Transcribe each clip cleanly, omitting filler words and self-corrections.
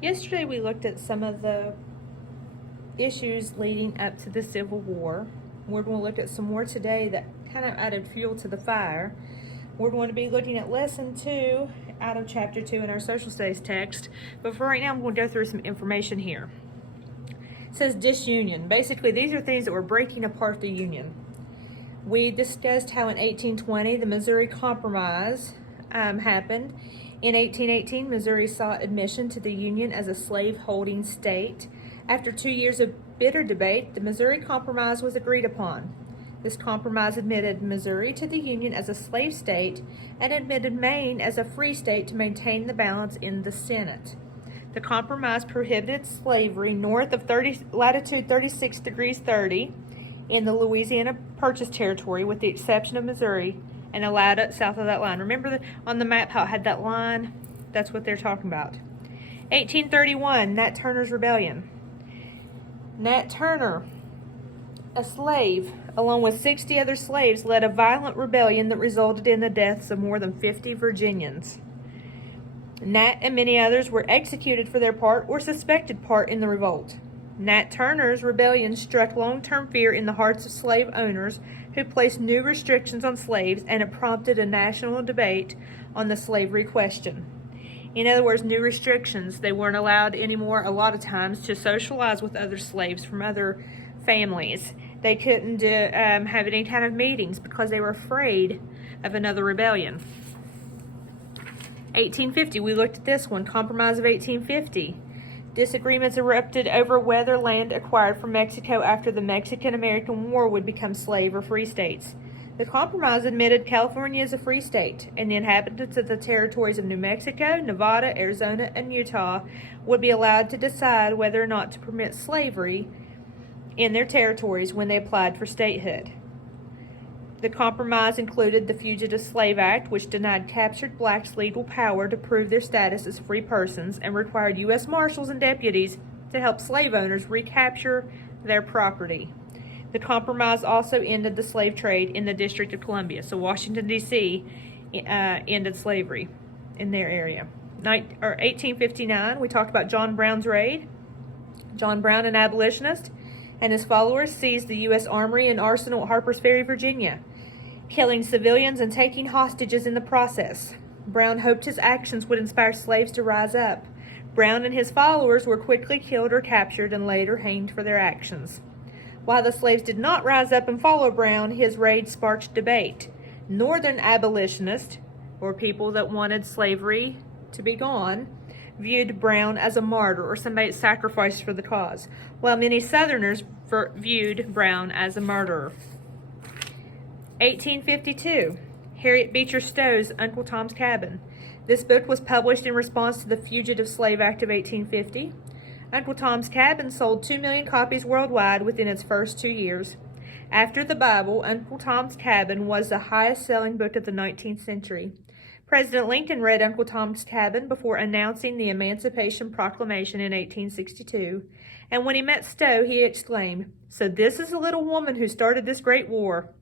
Yesterday we looked at some of the issues leading up to the Civil War. We're going to look at some more today that kind of added fuel to the fire. We're going to be looking at lesson 2 out of chapter 2 in our social studies text. But for right now, I'm going to go through some information here. It says disunion. Basically, these are things that were breaking apart the Union. We discussed how in 1820 the Missouri Compromise happened. In 1818, Missouri sought admission to the Union as a slave-holding state. After 2 years of bitter debate, the Missouri Compromise was agreed upon. This compromise admitted Missouri to the Union as a slave state and admitted Maine as a free state to maintain the balance in the Senate. The compromise prohibited slavery north of latitude 36 degrees 30 in the Louisiana Purchase territory, with the exception of Missouri, and allowed it south of that line. Remember on the map how it had that line? That's what they're talking about. 1831, Nat Turner's Rebellion. Nat Turner, a slave, along with 60 other slaves, led a violent rebellion that resulted in the deaths of more than 50 Virginians. Nat and many others were executed for their part or suspected part in the revolt. Nat Turner's rebellion struck long-term fear in the hearts of slave owners who placed new restrictions on slaves, and it prompted a national debate on the slavery question. In other words, new restrictions. They weren't allowed anymore, a lot of times, to socialize with other slaves from other families. They couldn't have any kind of meetings because they were afraid of another rebellion. 1850, we looked at this one, Compromise of 1850. Disagreements erupted over whether land acquired from Mexico after the Mexican-American War would become slave or free states. The compromise admitted California as a free state, and the inhabitants of the territories of New Mexico, Nevada, Arizona, and Utah would be allowed to decide whether or not to permit slavery in their territories when they applied for statehood. The compromise included the Fugitive Slave Act, which denied captured blacks legal power to prove their status as free persons and required U.S. Marshals and deputies to help slave owners recapture their property. The compromise also ended the slave trade in the District of Columbia. So Washington, D.C. ended slavery in their area. 1859, we talked about John Brown's raid. John Brown, an abolitionist, and his followers seized the U.S. Armory and Arsenal at Harper's Ferry, Virginia, killing civilians and taking hostages in the process. Brown hoped his actions would inspire slaves to rise up. Brown and his followers were quickly killed or captured and later hanged for their actions. While the slaves did not rise up and follow Brown, his raid sparked debate. Northern abolitionists, or people that wanted slavery to be gone, viewed Brown as a martyr or somebody that sacrificed for the cause, while many Southerners viewed Brown as a murderer. 1852, Harriet Beecher Stowe's Uncle Tom's Cabin. This book was published in response to the Fugitive Slave Act of 1850. Uncle Tom's Cabin sold 2 million copies worldwide within its first 2 years. After the Bible, Uncle Tom's Cabin was the highest-selling book of the 19th century. President Lincoln read Uncle Tom's Cabin before announcing the Emancipation Proclamation in 1862, and when he met Stowe, he exclaimed, "So this is the little woman who started this great war."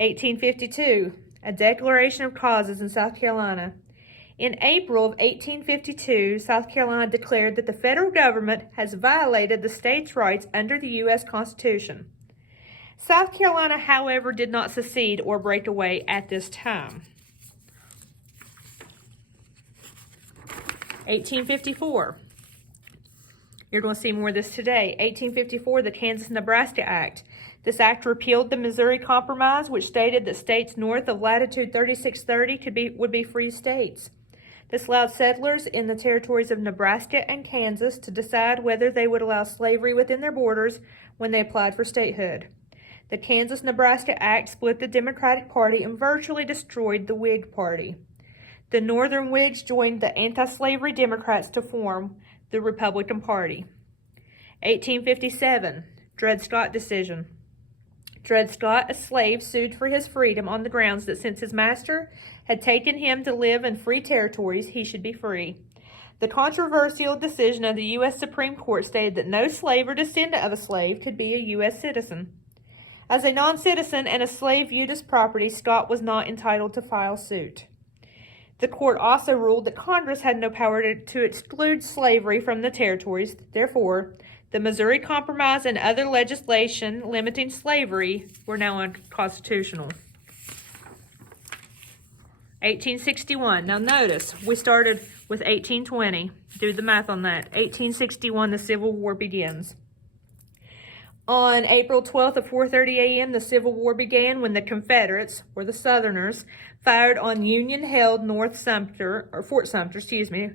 1852, a Declaration of Causes in South Carolina. In April of 1852, South Carolina declared that the federal government has violated the states' rights under the U.S. Constitution. South Carolina, however, did not secede or break away at this time. 1854. You're going to see more of this today. 1854, the Kansas-Nebraska Act. This act repealed the Missouri Compromise, which stated that states north of latitude 3630 would be free states. This allowed settlers in the territories of Nebraska and Kansas to decide whether they would allow slavery within their borders when they applied for statehood. The Kansas-Nebraska Act split the Democratic Party and virtually destroyed the Whig Party. The Northern Whigs joined the anti-slavery Democrats to form the Republican Party. 1857, Dred Scott decision. Dred Scott, a slave, sued for his freedom on the grounds that since his master had taken him to live in free territories, he should be free. The controversial decision of the U.S. Supreme Court stated that no slave or descendant of a slave could be a U.S. citizen. As a non-citizen and a slave viewed as property, Scott was not entitled to file suit. The court also ruled that Congress had no power to exclude slavery from the territories. Therefore, the Missouri Compromise and other legislation limiting slavery were now unconstitutional. 1861. Now notice, we started with 1820. Do the math on that. 1861, the Civil War begins. On April 12th at 4:30 a.m., the Civil War began when the Confederates, or the Southerners, fired on Union-held Fort Sumter,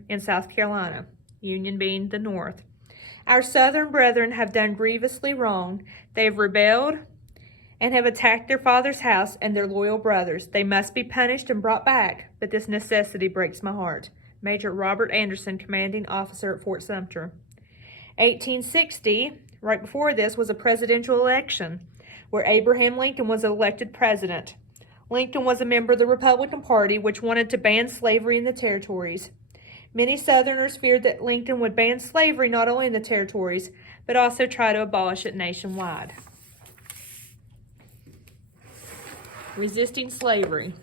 in South Carolina. Union being the North. Our Southern brethren have done grievously wrong. They have rebelled and have attacked their father's house and their loyal brothers. They must be punished and brought back, but this necessity breaks my heart. Major Robert Anderson, commanding officer at Fort Sumter. 1860, right before this, was a presidential election where Abraham Lincoln was elected president. Lincoln was a member of the Republican Party, which wanted to ban slavery in the territories. Many Southerners feared that Lincoln would ban slavery not only in the territories, but also try to abolish it nationwide. Resisting slavery.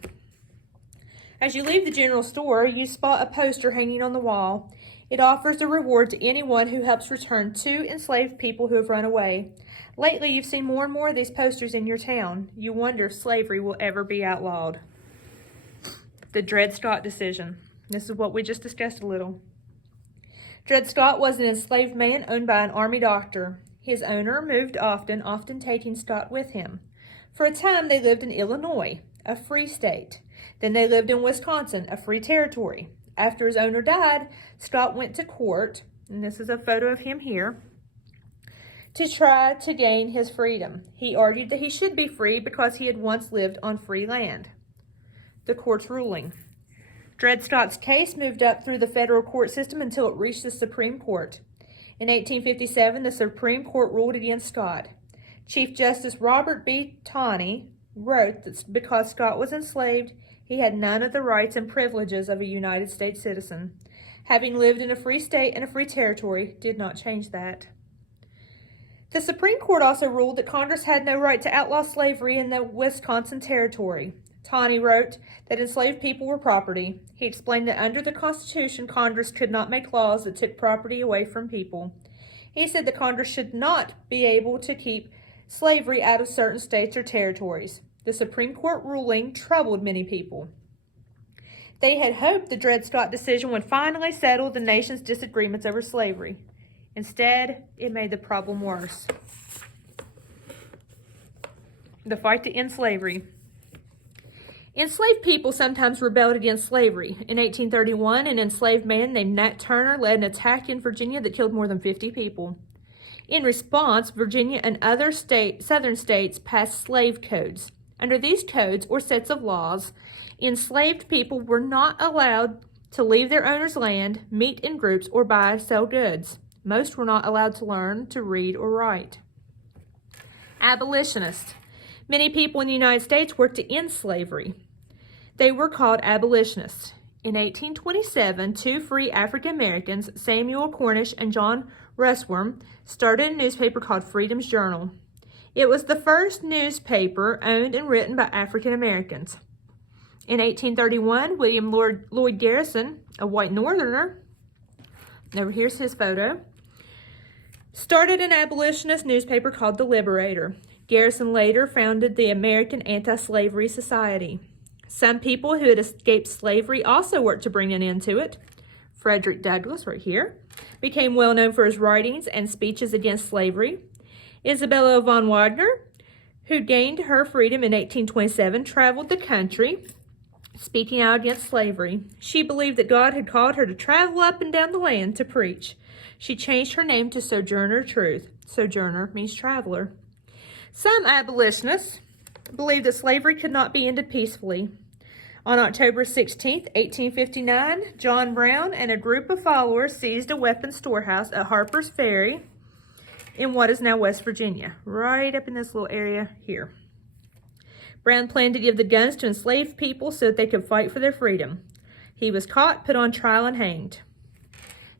As you leave the general store, you spot a poster hanging on the wall. It offers a reward to anyone who helps return 2 enslaved people who have run away. Lately, you've seen more and more of these posters in your town. You wonder if slavery will ever be outlawed. The Dred Scott decision. This is what we just discussed a little. Dred Scott was an enslaved man owned by an army doctor. His owner moved often taking Scott with him. For a time, they lived in Illinois, a free state. Then they lived in Wisconsin, a free territory. After his owner died, Scott went to court, and this is a photo of him here, to try to gain his freedom. He argued that he should be free because he had once lived on free land. The court's ruling. Dred Scott's case moved up through the federal court system until it reached the Supreme Court. In 1857, the Supreme Court ruled against Scott. Chief Justice Robert B. Taney wrote that because Scott was enslaved, he had none of the rights and privileges of a United States citizen. Having lived in a free state and a free territory did not change that. The Supreme Court also ruled that Congress had no right to outlaw slavery in the Wisconsin territory. Taney wrote that enslaved people were property. He explained that under the Constitution, Congress could not make laws that took property away from people. He said that Congress should not be able to keep slavery out of certain states or territories. The Supreme Court ruling troubled many people. They had hoped the Dred Scott decision would finally settle the nation's disagreements over slavery. Instead, it made the problem worse. The fight to end slavery. Enslaved people sometimes rebelled against slavery. In 1831, an enslaved man named Nat Turner led an attack in Virginia that killed more than 50 people. In response, Virginia and other southern states passed slave codes. Under these codes, or sets of laws, enslaved people were not allowed to leave their owner's land, meet in groups, or buy or sell goods. Most were not allowed to learn to read or write. Abolitionists. Many people in the United States worked to end slavery. They were called abolitionists. In 1827, 2 free African Americans, Samuel Cornish and John Russwurm, started a newspaper called Freedom's Journal. It was the first newspaper owned and written by African Americans. In 1831, William Lloyd Garrison, a white Northerner, over here's his photo, started an abolitionist newspaper called The Liberator. Garrison later founded the American Anti-Slavery Society. Some people who had escaped slavery also worked to bring an end to it. Frederick Douglass, right here, became well known for his writings and speeches against slavery. Isabella von Wagner, who gained her freedom in 1827, traveled the country speaking out against slavery. She believed that God had called her to travel up and down the land to preach. She changed her name to Sojourner Truth. Sojourner means traveler. Some abolitionists believed that slavery could not be ended peacefully. On October 16, 1859, John Brown and a group of followers seized a weapons storehouse at Harper's Ferry in what is now West Virginia, right up in this little area here. Brown planned to give the guns to enslaved people so that they could fight for their freedom. He was caught, put on trial, and hanged.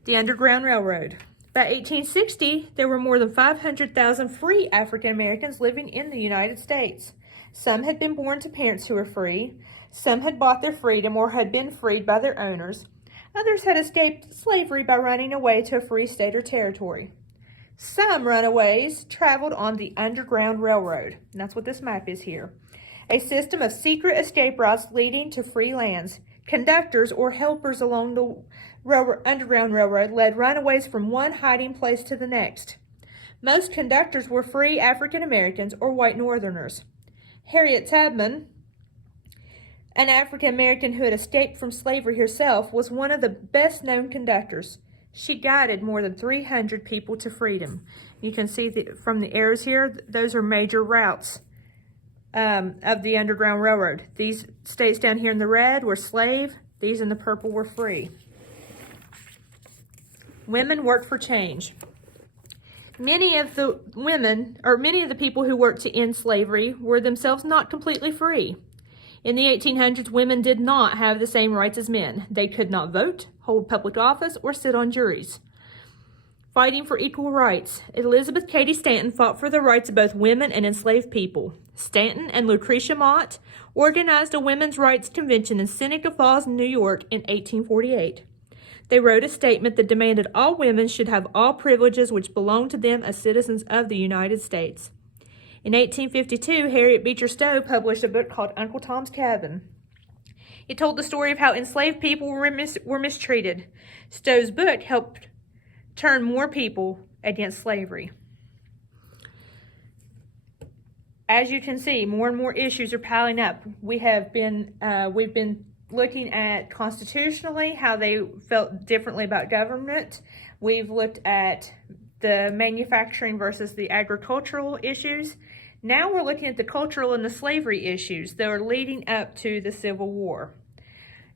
The Underground Railroad. By 1860, there were more than 500,000 free African Americans living in the United States. Some had been born to parents who were free. Some had bought their freedom or had been freed by their owners. Others had escaped slavery by running away to a free state or territory. Some runaways traveled on the Underground Railroad, and that's what this map is here, a system of secret escape routes leading to free lands. Conductors or helpers along the Underground Railroad led runaways from one hiding place to the next. Most conductors were free African Americans or white Northerners. Harriet Tubman, an African American who had escaped from slavery herself, was one of the best known conductors. She guided more than 300 people to freedom. You can see from the arrows here, those are major routes of the Underground Railroad. These states down here in the red were slave, these in the purple were free. Women worked for change. Many of the people who worked to end slavery were themselves not completely free. In the 1800s, women did not have the same rights as men. They could not vote, hold public office, or sit on juries. Fighting for equal rights. Elizabeth Cady Stanton fought for the rights of both women and enslaved people. Stanton and Lucretia Mott organized a women's rights convention in Seneca Falls, New York in 1848. They wrote a statement that demanded all women should have all privileges which belonged to them as citizens of the United States. In 1852, Harriet Beecher Stowe published a book called Uncle Tom's Cabin. It told the story of how enslaved people were mistreated. Stowe's book helped turn more people against slavery. As you can see, more and more issues are piling up. We've been looking at constitutionally how they felt differently about government. We've looked at the manufacturing versus the agricultural issues. Now we're looking at the cultural and the slavery issues that are leading up to the Civil War.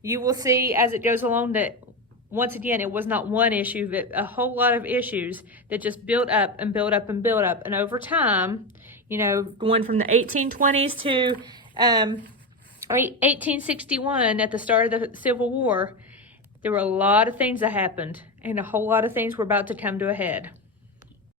You will see as it goes along that, once again, it was not one issue, but a whole lot of issues that just built up and built up and built up. And over time, you know, going from the 1820s to 1861 at the start of the Civil War, there were a lot of things that happened, and a whole lot of things were about to come to a head.